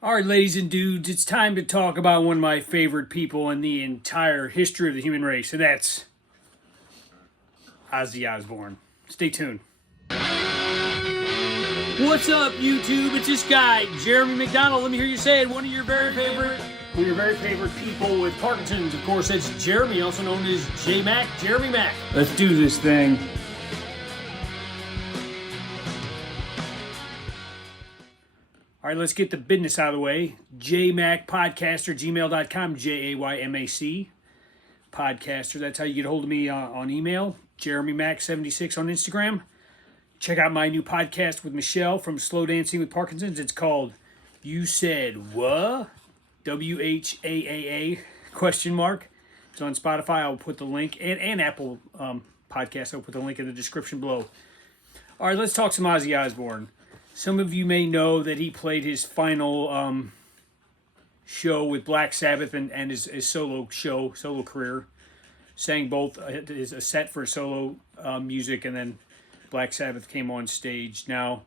All right, ladies and dudes, it's time to talk about one of my favorite people in the entire history of the human race, and that's Ozzy Osbourne. Stay tuned. What's up, YouTube? It's this guy, Jeremy McDonald. Let me hear you say it. One of your very favorite people with Parkinson's. Of course, it's Jeremy, also known as J Mac, Jeremy Mac. Let's do this thing. All right, let's get the business out of the way. jmacpodcaster, gmail.com, Jaymac podcaster. That's how you get a hold of me on email. JeremyMac76 on Instagram. Check out my new podcast with Michelle from Slow Dancing with Parkinson's. It's called You Said What? WHAAA ? It's on Spotify. I'll put the link, and Apple Podcast. I'll put the link in the description below. All right, let's talk some Ozzy Osbourne. Some of you may know that he played his final show with Black Sabbath and his solo career. Sang both a set for solo music, and then Black Sabbath came on stage. Now,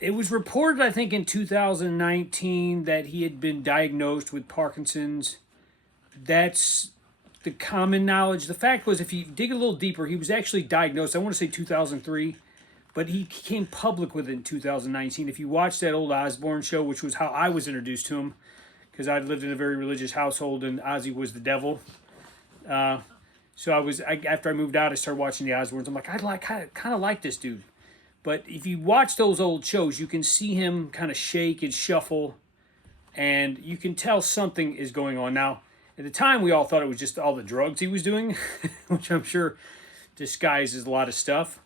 it was reported, I think, in 2019 that he had been diagnosed with Parkinson's. That's the common knowledge. The fact was, if you dig a little deeper, he was actually diagnosed, I want to say 2003, but he came public with it in 2019. If you watch that old Osbourne show, which was how I was introduced to him, because I'd lived in a very religious household and Ozzy was the devil. So after I moved out, I started watching the Osbournes. I'm like, I kind of like this dude. But if you watch those old shows, you can see him kind of shake and shuffle, and you can tell something is going on. Now, at the time, we all thought it was just all the drugs he was doing, which I'm sure disguises a lot of stuff.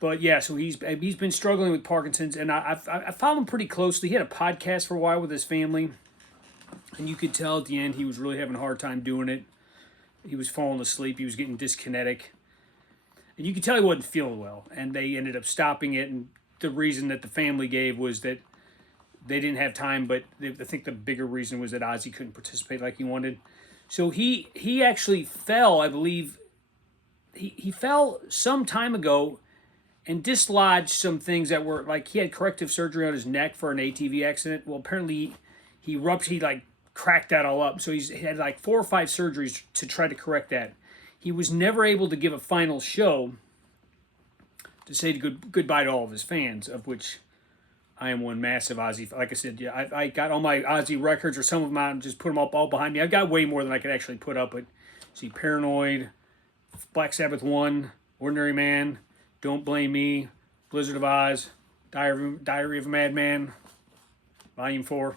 But yeah, so he's been struggling with Parkinson's, and I followed him pretty closely. He had a podcast for a while with his family, and you could tell at the end he was really having a hard time doing it. He was falling asleep. He was getting dyskinetic. And you could tell he wasn't feeling well, and they ended up stopping it, and the reason that the family gave was that they didn't have time, but I think the bigger reason was that Ozzy couldn't participate like he wanted. So he actually fell, I believe, he fell some time ago and dislodged some things that were, like, he had corrective surgery on his neck for an ATV accident. Well, apparently he cracked that all up. So he had like 4 or 5 surgeries to try to correct that. He was never able to give a final show to say goodbye to all of his fans, of which I am one massive Ozzy. Like I said, yeah, I got all my Ozzy records, or some of them out, and just put them all behind me. I've got way more than I could actually put up. But see, Paranoid, Black Sabbath 1, Ordinary Man, Don't Blame Me, Blizzard of Oz, Diary of a Madman, Volume 4.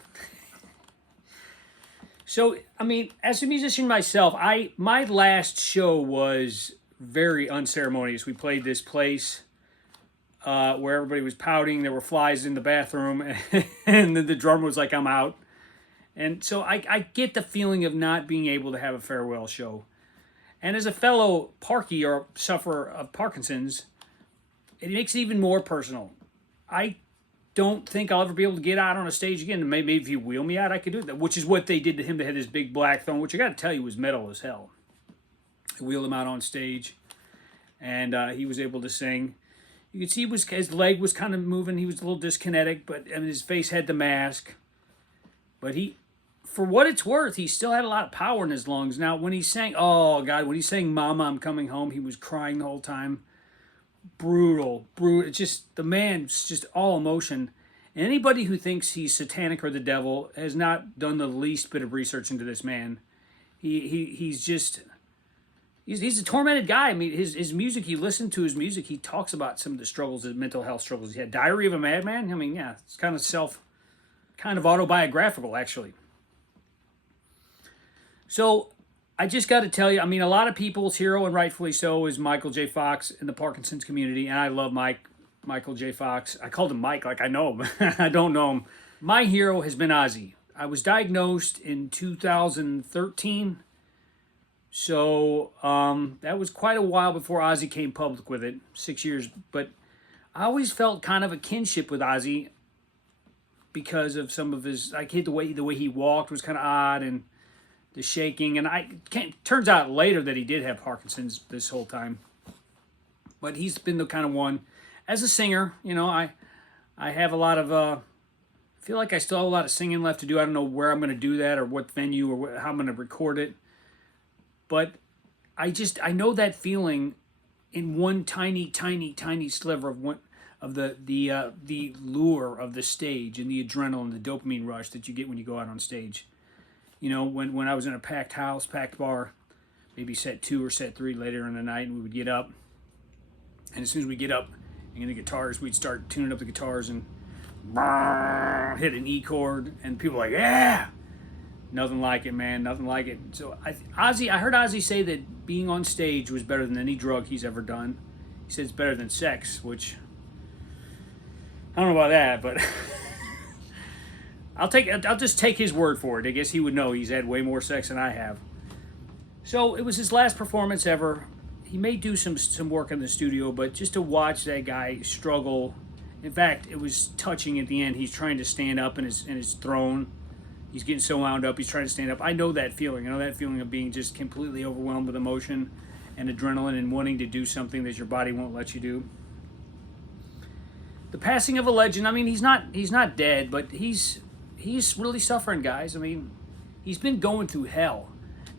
So, I mean, as a musician myself, my last show was very unceremonious. We played this place where everybody was pouting. There were flies in the bathroom, and then the drummer was like, I'm out. And so I get the feeling of not being able to have a farewell show. And as a fellow Parky, or sufferer of Parkinson's, it makes it even more personal. I don't think I'll ever be able to get out on a stage again. Maybe if you wheel me out, I could do that, which is what they did to him. They had this big black throne, which I got to tell you was metal as hell. They wheeled him out on stage, and he was able to sing. You could see his leg was kind of moving. He was a little dyskinetic, but his face had the mask. But for what it's worth, he still had a lot of power in his lungs. Now, when he sang, oh God, when he sang "Mama, I'm Coming Home," he was crying the whole time. Brutal. It's just, the man's just all emotion. And anybody who thinks he's satanic or the devil has not done the least bit of research into this man. He's a tormented guy. I mean, his music, you listen to his music, he talks about some of the struggles, the mental health struggles he had. Diary of a Madman? I mean, yeah, it's kind of autobiographical, actually. So, I just got to tell you, I mean, a lot of people's hero, and rightfully so, is Michael J. Fox in the Parkinson's community, and I love Michael J. Fox. I called him Mike like I know him. I don't know him. My hero has been Ozzy. I was diagnosed in 2013, so that was quite a while before Ozzy came public with it, 6 years. But I always felt kind of a kinship with Ozzy because of some of his, like, the way he walked was kind of odd, and the shaking, and turns out later that he did have Parkinson's this whole time. But he's been the kind of one, as a singer, you know, I have a lot of I feel like I still have a lot of singing left to do. I don't know where I'm going to do that or what venue or how I'm going to record it. But I know that feeling in one tiny, tiny, tiny sliver of the lure of the stage and the adrenaline, the dopamine rush that you get when you go out on stage. You know, when I was in a packed house, packed bar, maybe set 2 or set 3 later in the night, and we would get up. And as soon as we get up, and the guitars, we'd start tuning up the guitars and hit an E chord, and people were like, yeah! Nothing like it, man. Nothing like it. So I heard Ozzy say that being on stage was better than any drug he's ever done. He said it's better than sex, which I don't know about that, but I'll just take his word for it. I guess he would know he's had way more sex than I have. So it was his last performance ever. He may do some work in the studio, but just to watch that guy struggle. In fact, it was touching at the end. He's trying to stand up in his throne. He's getting so wound up. He's trying to stand up. I know that feeling. I know that feeling of being just completely overwhelmed with emotion and adrenaline and wanting to do something that your body won't let you do. The passing of a legend. I mean, he's not dead, but he's really suffering, guys. I mean, he's been going through hell,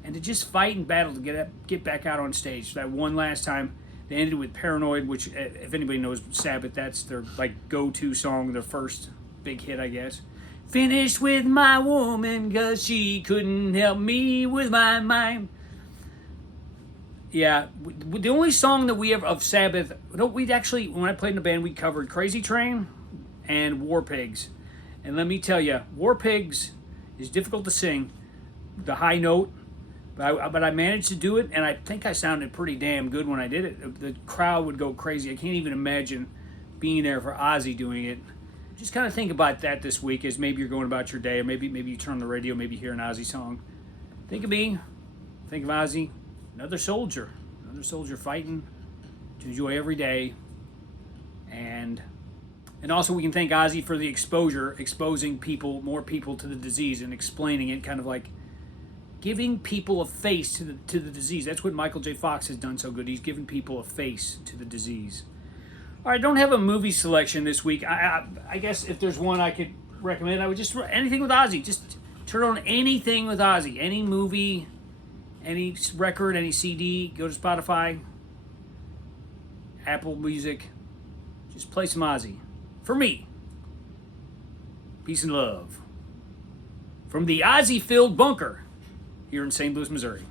and to just fight and battle to get back out on stage. That one last time, they ended with Paranoid, which, if anybody knows Sabbath, that's their like go-to song, their first big hit, I guess. Finished with my woman, 'cause she couldn't help me with my mind. Yeah, the only song that we ever, of Sabbath, we'd actually, when I played in the band, we covered Crazy Train and War Pigs. And let me tell you, War Pigs is difficult to sing, the high note, but I managed to do it, and I think I sounded pretty damn good when I did it. The crowd would go crazy. I can't even imagine being there for Ozzy doing it. Just kind of think about that this week as maybe you're going about your day, or maybe you turn on the radio, maybe you hear an Ozzy song. Think of me, think of Ozzy, another soldier fighting to enjoy every day. And also we can thank Ozzy for the exposing more people to the disease and explaining it, kind of like giving people a face to the disease. That's what Michael J. Fox has done so good. He's given people a face to the disease. All right, I don't have a movie selection this week. I guess if there's one I could recommend, I would just anything with Ozzy. Just turn on anything with Ozzy. Any movie, any record, any CD. Go to Spotify, Apple Music. Just play some Ozzy. For me. Peace and love. From the Ozzy-filled bunker here in St. Louis, Missouri.